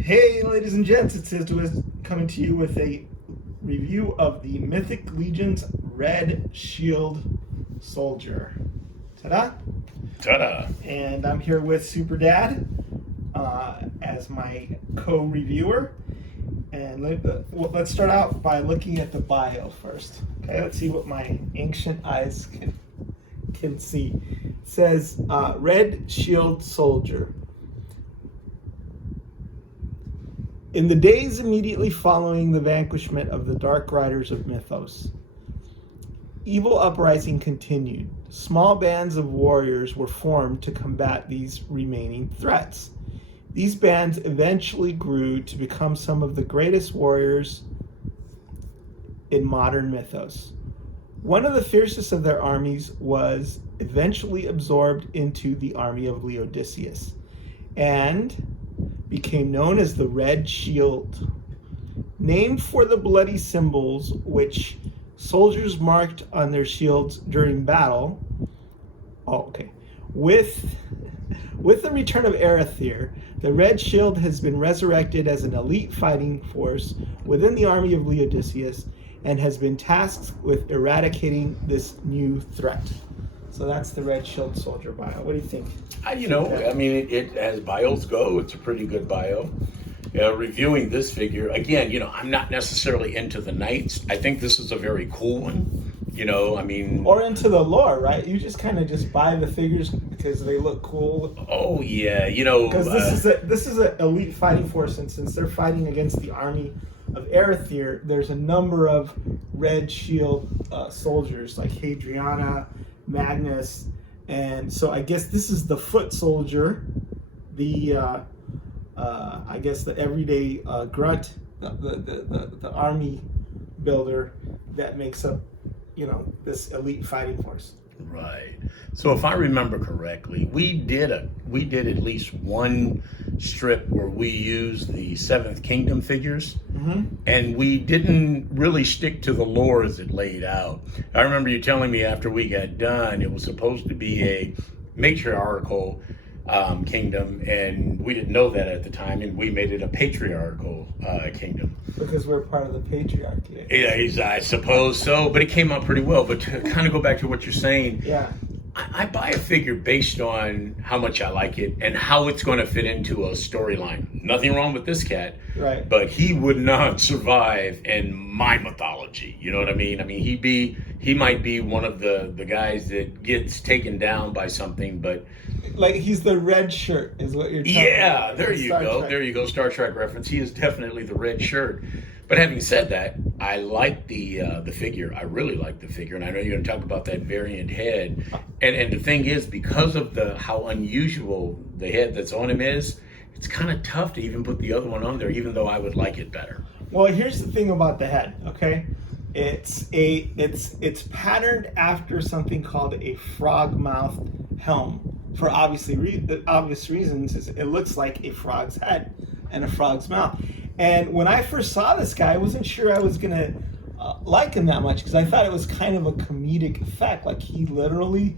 Hey, ladies and gents, it's Izduiz coming to you with a review of the Mythic Legion's Red Shield Soldier. Ta-da! Ta-da! And I'm here with Super Dad as my co-reviewer. And let's start out by looking at the bio first. Okay, let's see what my ancient eyes can see. It says Red Shield Soldier. In the days immediately following the vanquishment of the Dark Riders of Mythos, evil uprising continued. Small bands of warriors were formed to combat these remaining threats. These bands eventually grew to become some of the greatest warriors in modern Mythos. One of the fiercest of their armies was eventually absorbed into the army of Laodiceus and became known as the Red Shield, named for the bloody symbols which soldiers marked on their shields during battle. With the return of Erethyr, the Red Shield has been resurrected as an elite fighting force within the army of Laodiceus and has been tasked with eradicating this new threat. So that's the Red Shield Soldier bio. What do you think? It as bios go, it's a pretty good bio. Reviewing this figure, again, I'm not necessarily into the knights. I think this is a very cool one. Or into the lore, right? You just kind of buy the figures because they look cool. Oh yeah, because this is an elite fighting force, and since they're fighting against the army of Erethyr, there's a number of Red Shield soldiers like Hadriana, Magnus, and so I guess this is the foot soldier, the I guess the everyday grunt, the army builder that makes up this elite fighting force. Right. So if I remember correctly, we did at least one strip where we used the Seventh Kingdom figures, and we didn't really stick to the lore as it laid out. I remember you telling me after we got done, it was supposed to be a matriarchal kingdom, and we didn't know that at the time, and we made it a patriarchal kingdom. Because we're part of the patriarchy. Yeah, I suppose so, but it came out pretty well. But to kind of go back to what you're saying, yeah, I buy a figure based on how much I like it and how it's going to fit into a storyline. Nothing wrong with this cat, right? But he would not survive in my mythology. You know what I mean? He might be one of the guys that gets taken down by something, but like he's the red shirt is what you're talking about. Yeah, there you go. There you go. Star Trek reference. He is definitely the red shirt. But having said that, I like the figure. I really like the figure, and I know you're going to talk about that variant head. And the thing is, because of how unusual the head that's on him is, it's kind of tough to even put the other one on there, even though I would like it better. Well, here's the thing about the head. Okay, it's patterned after something called a frog-mouthed helm. For obvious reasons, is it looks like a frog's head and a frog's mouth. And when I first saw this guy, I wasn't sure I was gonna like him that much because I thought it was kind of a comedic effect. Like he literally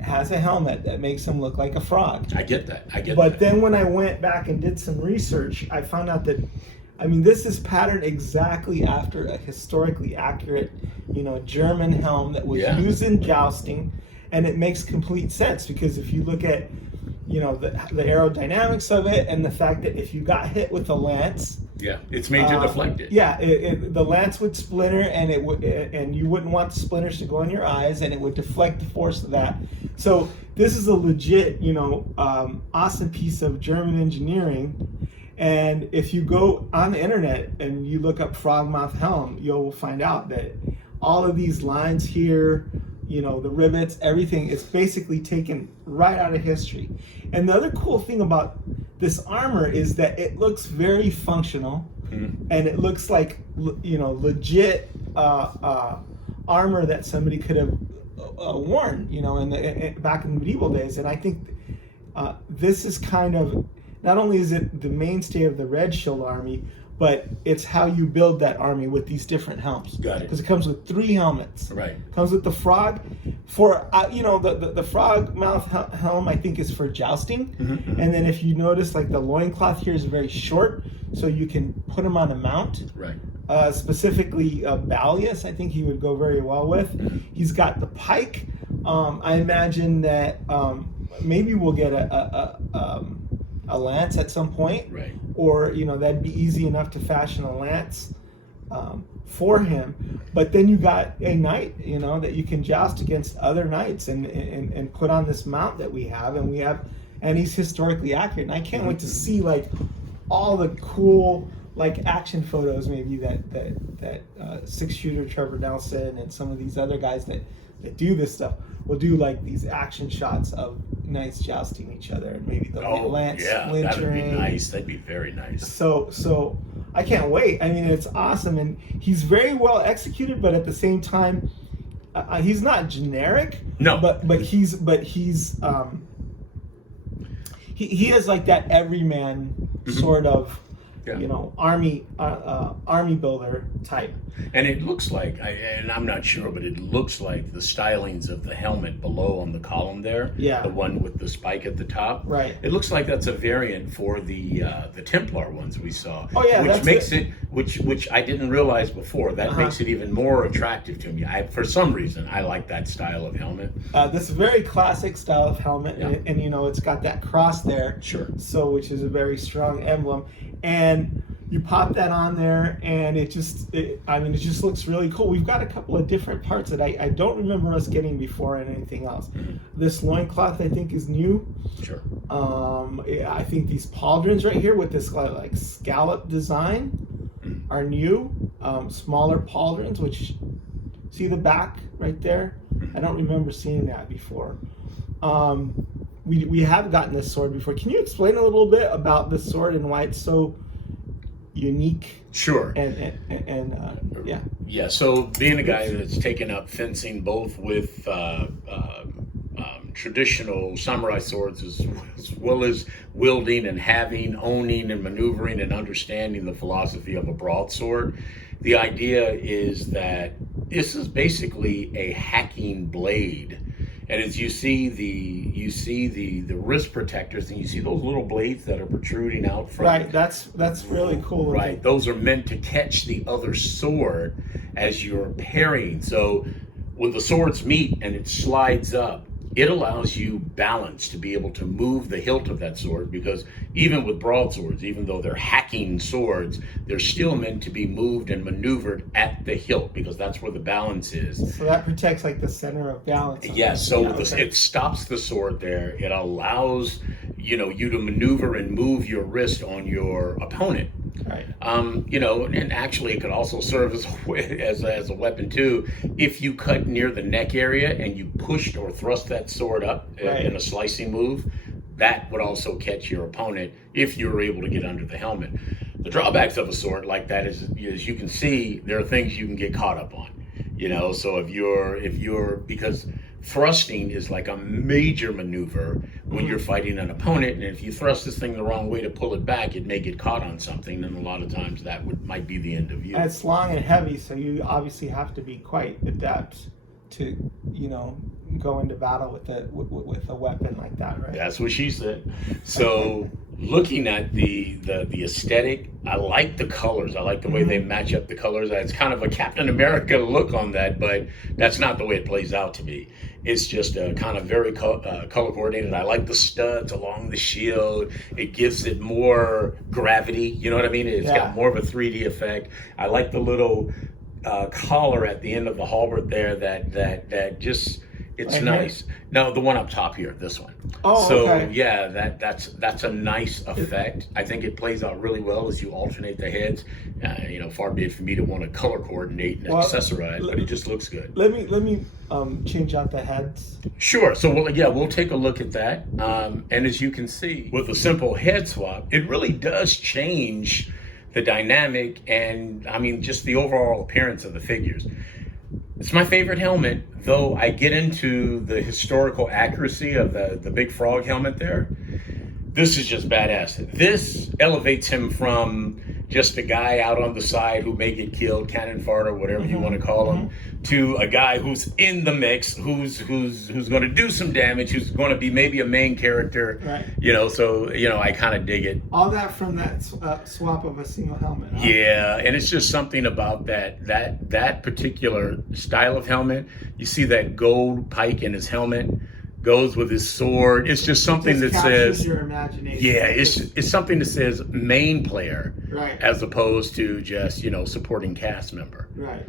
has a helmet that makes him look like a frog. I get that. But then when I went back and did some research, I found out that this is patterned exactly after a historically accurate, German helm that was used in jousting. And it makes complete sense because if you look at, the aerodynamics of it and the fact that if you got hit with a lance, it's made to deflect it. Yeah, the lance would splinter, and and you wouldn't want the splinters to go in your eyes, and it would deflect the force of that. So this is a legit, awesome piece of German engineering. And if you go on the internet and you look up frogmouth helm, you'll find out that all of these lines here, the rivets, everything, it's basically taken right out of history. And the other cool thing about this armor is that it looks very functional, and it looks like, legit armor that somebody could have worn, back in the medieval days. And I think this is kind of, not only is it the mainstay of the Red Shield army, but it's how you build that army with these different helms. Got it. Because it comes with 3 helmets. Right. It comes with the frog. For the frog mouth helm, I think, is for jousting. And then if you notice, like, the loincloth here is very short, so you can put him on a mount. Right. Specifically Balius, I think he would go very well with. He's got the pike. I imagine that maybe we'll get a lance at some point. Right. Or, that'd be easy enough to fashion a lance for him. But then you got a knight, that you can joust against other knights and put on this mount that we have, and he's historically accurate. And I can't wait to see, like, all the cool, like, action photos maybe that six-shooter Trevor Nelson and some of these other guys that do this stuff will do, like, these action shots of knights jousting each other, and maybe the lance splintering. That'd be nice. That'd be very nice. So I can't wait. I mean, it's awesome, and he's very well executed, but at the same time, he's not generic. No. But he is like that everyman sort of, army builder type. And it looks like, and I'm not sure, but it looks like the stylings of the helmet below on the column there, the one with the spike at the top. Right. It looks like that's a variant for the Templar ones we saw. Oh yeah, which makes it, which I didn't realize before. That makes it even more attractive to me. For some reason, I like that style of helmet. This very classic style of helmet, and it's got that cross there. Sure. So, which is a very strong emblem, and you pop that on there, and it just looks really cool. We've got a couple of different parts that I don't remember us getting before and anything else. This loincloth, I think, is new. Sure. I think these pauldrons right here with this like scallop design are new. Smaller pauldrons, which, see the back right there? I don't remember seeing that before. We have gotten this sword before. Can you explain a little bit about this sword and why it's so unique? Sure. Yeah. So being a guy that's taken up fencing both with traditional samurai swords as well as wielding and owning and maneuvering and understanding the philosophy of a broadsword, the idea is that this is basically a hacking blade. And as you see the wrist protectors, and you see those little blades that are protruding out from. Right, that's really cool. Right, those are meant to catch the other sword as you're parrying. So when the swords meet and it slides up, it allows you balance to be able to move the hilt of that sword, because even with broadswords, even though they're hacking swords, they're still meant to be moved and maneuvered at the hilt, because that's where the balance is. So that protects like the center of balance. Yes, it stops the sword there. It allows you to maneuver and move your wrist on your opponent. Right. And actually it could also serve as a weapon too. If you cut near the neck area and you pushed or thrust that sword up in a slicing move, that would also catch your opponent if you were able to get under the helmet. The drawbacks of a sword like that is, as you can see, there are things you can get caught up on. So if you're because thrusting is like a major maneuver when you're fighting an opponent, and if you thrust this thing the wrong way to pull it back, it may get caught on something, and a lot of times that might be the end of you. And it's long and heavy, so you obviously have to be quite adept to go into battle with a weapon like that, right? That's what she said. So looking at the aesthetic, I like the colors. I like the way they match up the colors. It's kind of a Captain America look on that, but that's not the way it plays out to me. It's just a kind of very color coordinated. I like the studs along the shield. It gives it more gravity. You know what I mean? It's got more of a 3D effect. I like the little collar at the end of the halberd there that just, it's right nice. Here? No, the one up top here, this one. Oh, so okay. Yeah, that's a nice effect. I think it plays out really well as you alternate the heads. Far be it for me to want to color coordinate and accessorize, but it just looks good. Let me change out the heads. Sure. So we'll take a look at that. And as you can see, with a simple head swap, it really does change the dynamic and just the overall appearance of the figures. It's my favorite helmet, though I get into the historical accuracy of the big frog helmet there. This is just badass. This elevates him from just a guy out on the side who may get killed, cannon fart or whatever you want to call him, to a guy who's in the mix, who's going to do some damage, who's going to be maybe a main character. Right. You know, so I kind of dig it. All that from that swap of a single helmet. Huh? Yeah, and it's just something about that particular style of helmet. You see that gold pike in his helmet goes with his sword. It's just something that says your imagination. Yeah, it's something that says main player, right, as opposed to just supporting cast member. Right.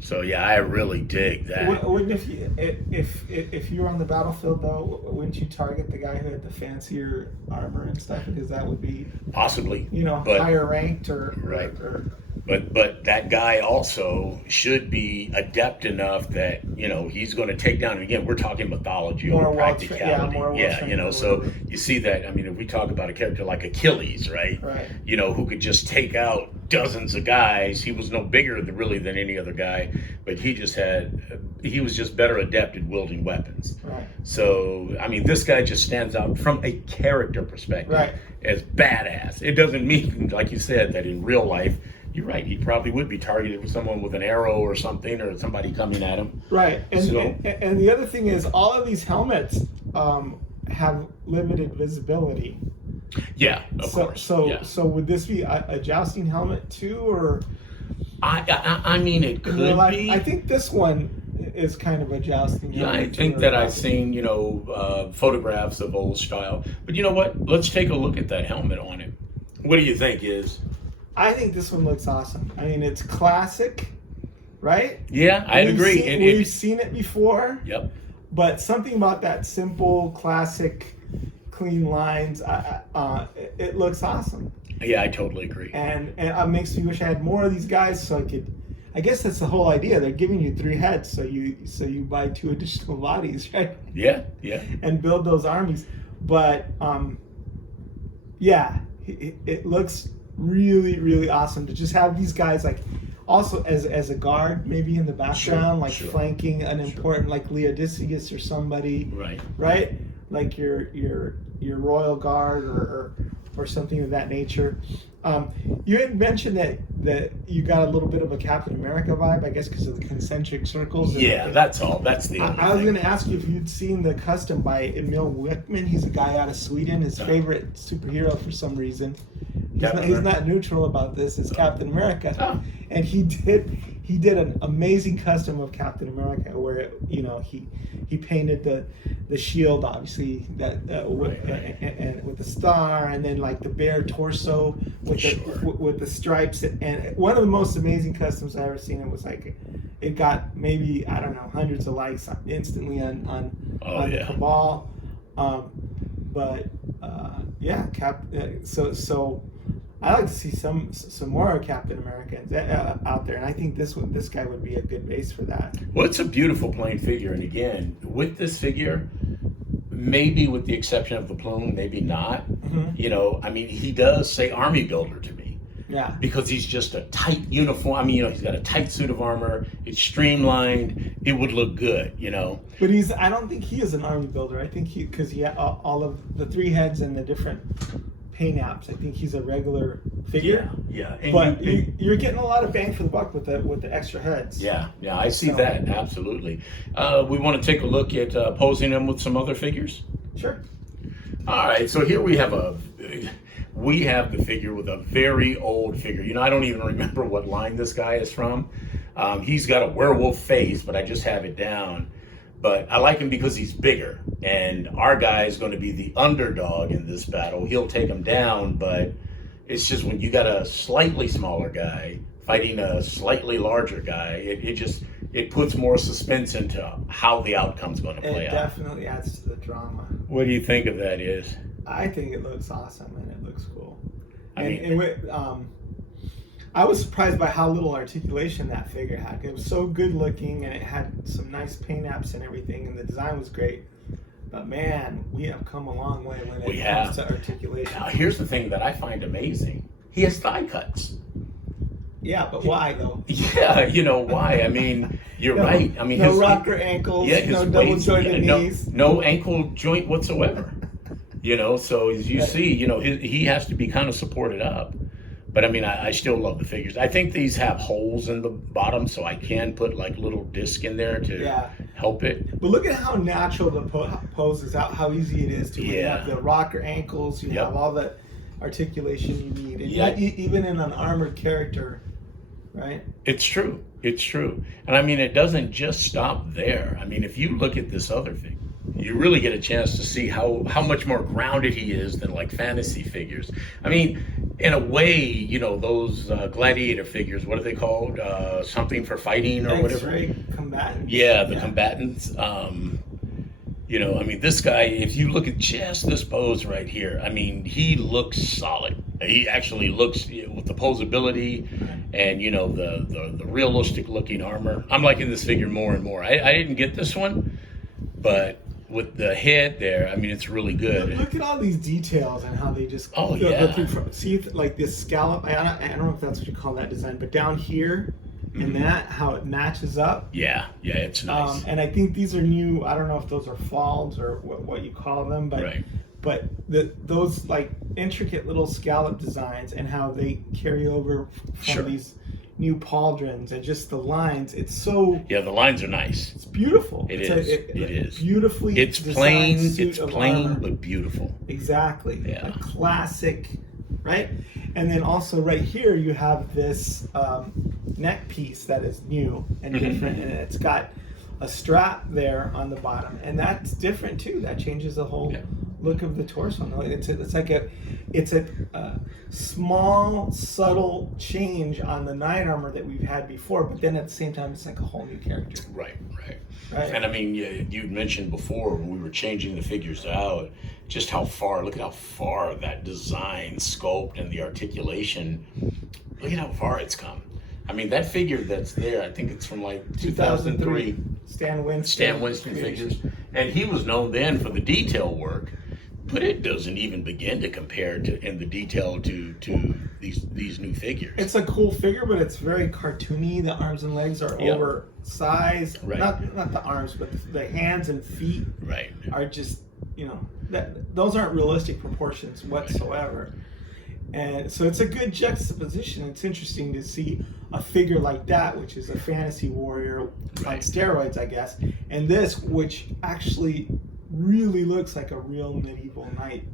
So yeah, I really dig that. Wouldn't if you were on the battlefield though, wouldn't you target the guy who had the fancier armor and stuff, because that would be possibly but, higher ranked or right. Or, But that guy also should be adept enough that he's going to take down. And again, we're talking mythology over practicality. So you see that. I mean, if we talk about a character like Achilles, right? Right. Who could just take out dozens of guys. He was no bigger than any other guy, but he was just better adept at wielding weapons. Right. So I mean, this guy just stands out from a character perspective, right, as badass. It doesn't mean, like you said, that in real life. You're right. He probably would be targeted with someone with an arrow or something, or somebody coming at him. Right. And the other thing is, all of these helmets have limited visibility. Yeah, of course. So would this be a jousting helmet too, or? I mean, it could be. I think this one is kind of a jousting helmet. Yeah, I think that I've seen photographs of old style. But you know what? Let's take a look at that helmet on it. What do you think is? I think this one looks awesome. I mean, it's classic, right? Yeah, I'd agree. We've seen it before. Yep. But something about that simple, classic, clean lines, it looks awesome. Yeah, I totally agree. And it makes me wish I had more of these guys so I could. I guess that's the whole idea. They're giving you 3 heads, so you buy 2 additional bodies, right? Yeah. And build those armies. But yeah, it looks really, really awesome to just have these guys like also as a guard, maybe in the background, flanking an important like Leodicius or somebody, right, like your royal guard or something of that nature. You had mentioned that you got a little bit of a Captain America vibe, I guess, because of the concentric circles. Yeah, that's all. That's the only I was going to ask you if you'd seen the custom by Emil Wickman. He's a guy out of Sweden. His favorite superhero for some reason. He's not neutral about this. It's Captain America, and he did an amazing custom of Captain America where he painted the shield, obviously with the star, and then like the bare torso with the stripes, and one of the most amazing customs I've ever seen. It was like it got maybe hundreds of likes instantly on the Cabal, so. I like to see some more Captain Americans out there, and I think this guy would be a good base for that. Well, it's a beautiful plain figure, and again, with this figure, maybe with the exception of the plume, maybe not. Mm-hmm. I mean, he does say army builder to me. Yeah. Because he's just a tight uniform. I mean, he's got a tight suit of armor. It's streamlined. It would look good, But I don't think he is an army builder. I think because he all of the 3 heads and the different paint apps. I think he's a regular figure. Yeah. But you're getting a lot of bang for the buck with the extra heads. Yeah, I see that, absolutely. We want to take a look at posing them with some other figures? Sure. All right, so here we have the figure with a very old figure. I don't even remember what line this guy is from. He's got a werewolf face, but I just have it down. But I like him because he's bigger, and our guy is going to be the underdog in this battle. He'll take him down, but it's just when you got a slightly smaller guy fighting a slightly larger guy, it puts more suspense into how the outcome's going to play out. It definitely adds to the drama. What do you think of that, Is? I think it looks awesome, and it looks cool. I was surprised by how little articulation that figure had. It was so good looking, and it had some nice paint apps and everything, and the design was great. But man, we have come a long way when it comes to articulation. Now, here's the thing that I find amazing. He has thigh cuts. Yeah, but why though? Yeah, why? I mean, you're right. I mean, no rocker ankles, no double jointed knees. No ankle joint whatsoever. So as you see, he has to be kind of supported up. But I mean, I still love the figures. I think these have holes in the bottom, so I can put like little disc in there to help it. But look at how natural the pose is, how easy it is to. You have the rocker ankles, you have all the articulation you need, and even in an armored character, right? It's true. It's true. And I mean, it doesn't just stop there. I mean, if you look at this other thing, you really get a chance to see how much more grounded he is than like fantasy figures. I mean, in a way, you know, those gladiator figures, what are they called? Something for fighting or whatever. Combatants. Yeah, the combatants. You know, I mean, this guy, if you look at just this pose right here, I mean, he looks solid. He actually looks, with the posability and, you know, the realistic looking armor. I'm liking this figure more and more. I didn't get this one, but with the head there, I mean, it's really good. Look at all these details and how they just see, like this scallop. I don't know if that's what you call that design, but down here and that, how it matches up. Yeah, it's nice. And I think these are new. I don't know if those are falls or what you call them, but those like intricate little scallop designs and how they carry over from these new pauldrons and just the lines. It's so the lines are nice. It's beautiful. It is beautifully. It's plain. It's plain but beautiful. Exactly. Yeah. A classic, right? And then also right here you have this neck piece that is new and different, and it's got a strap there on the bottom, and that's different too. That changes the whole look of the torso. It's a small, subtle change on the knight armor that we've had before, but then at the same time, it's like a whole new character. Right. And I mean, you'd mentioned before when we were changing the figures out, just look at how far that design, sculpt, and the articulation, look at how far it's come. I mean, that figure that's there, I think it's from like 2003. Stan Winston figures. And he was known then for the detail work, but it doesn't even begin to compare in the detail to these new figures. It's a cool figure, but it's very cartoony. The arms and legs are oversized. Right. Not the arms, but the hands and feet are just, those aren't realistic proportions whatsoever. And so it's a good juxtaposition. It's interesting to see a figure like that, which is a fantasy warrior on steroids, I guess, and this, which actually really looks like a real medieval knight.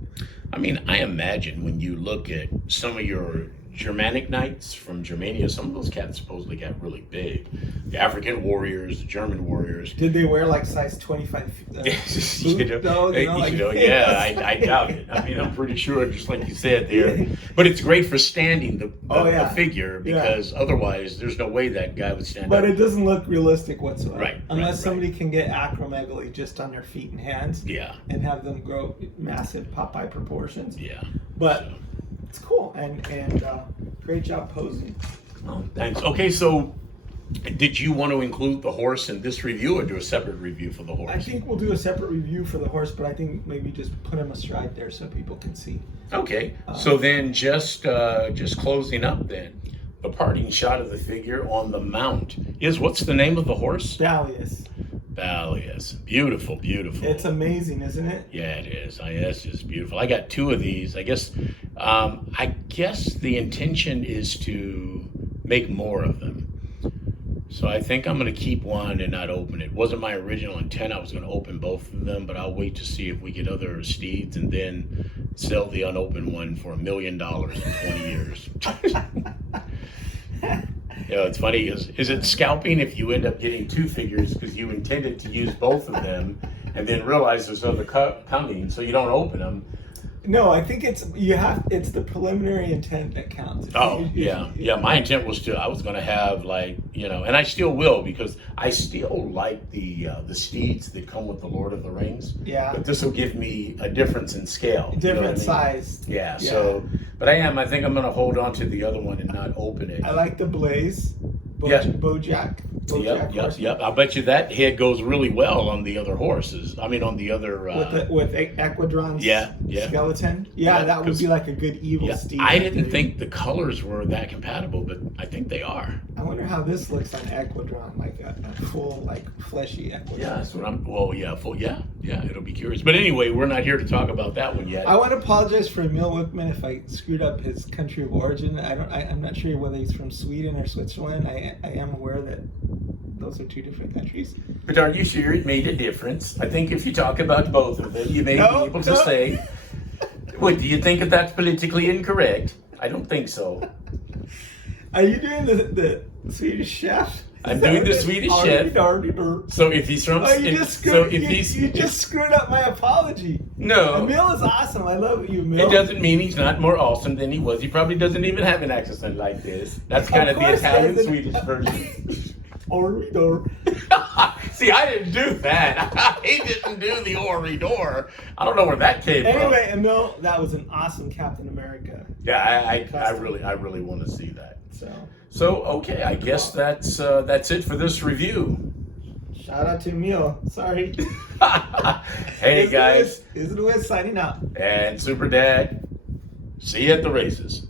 I mean, I imagine when you look at some of your Germanic knights from Germania, some of those cats supposedly got really big. The African warriors, the German warriors. Did they wear like size 25 I doubt it. I mean, I'm pretty sure, just like you said there. But it's great for standing the figure, because otherwise there's no way that guy would stand up. But it doesn't look realistic whatsoever. Right. Unless somebody can get acromegaly just on their feet and hands. Yeah. And have them grow massive Popeye proportions. Yeah. But it's cool, and great job posing. Oh, thanks. Okay, so did you want to include the horse in this review, or do a separate review for the horse? I think we'll do a separate review for the horse, but I think maybe just put him astride there so people can see. Okay, so then just closing up then, the parting shot of the figure on the mount is, what's the name of the horse? Ballius. Beautiful. It's amazing, isn't it? Yeah, it is. It's just beautiful. I got two of these. I guess the intention is to make more of them. So I think I'm going to keep one and not open it. Wasn't my original intent. I was going to open both of them, but I'll wait to see if we get other steeds and then sell the unopened one for $1 million in 20 years. It's funny. Is it scalping if you end up getting two figures because you intended to use both of them and then realize there's other coming, so you don't open them? No, I think it's the preliminary intent that counts. My intent was I was going to have and I still will, because I still like the steeds that come with the Lord of the Rings. Yeah. But this will give me a difference in scale. Different size. Yeah. So, but I think I'm going to hold on to the other one and not open it. I like the Blaze. Bojack. Yep. I bet you that head goes really well on the other horses. I mean, on the other with Equidron's skeleton. That would be like a good evil steed. I didn't think the colors were that compatible, but I think they are. I wonder how this looks on Equidron, like a full, like fleshy Equidron. Yeah, that's what I'm. Well, yeah, full. Yeah. Yeah, it'll be curious. But anyway, we're not here to talk about that one yet. I want to apologize for Emil Wickman if I screwed up his country of origin. I'm not sure whether he's from Sweden or Switzerland. I am aware that those are two different countries. But are you sure it made a difference? I think if you talk about both of them, you may be able to say, what, do you think that that's politically incorrect? I don't think so. Are you doing the Swedish chef? I'm doing the Swedish chef. So if he's from, you just screwed up my apology. No, Emil is awesome. I love you, Emil. it doesn't mean he's not more awesome than he was. He probably doesn't even have an accent like this. That's kind of the Italian Swedish version. Oridor. See, I didn't do that. He didn't do the Oridor. I don't know where that came from. Anyway, Emil, that was an awesome Captain America. Yeah, I really want to see that. So okay, I guess that's it for this review. Shout out to Emil. Sorry. Hey guys, Is it Wiz signing out? And Super Dad. See you at the races.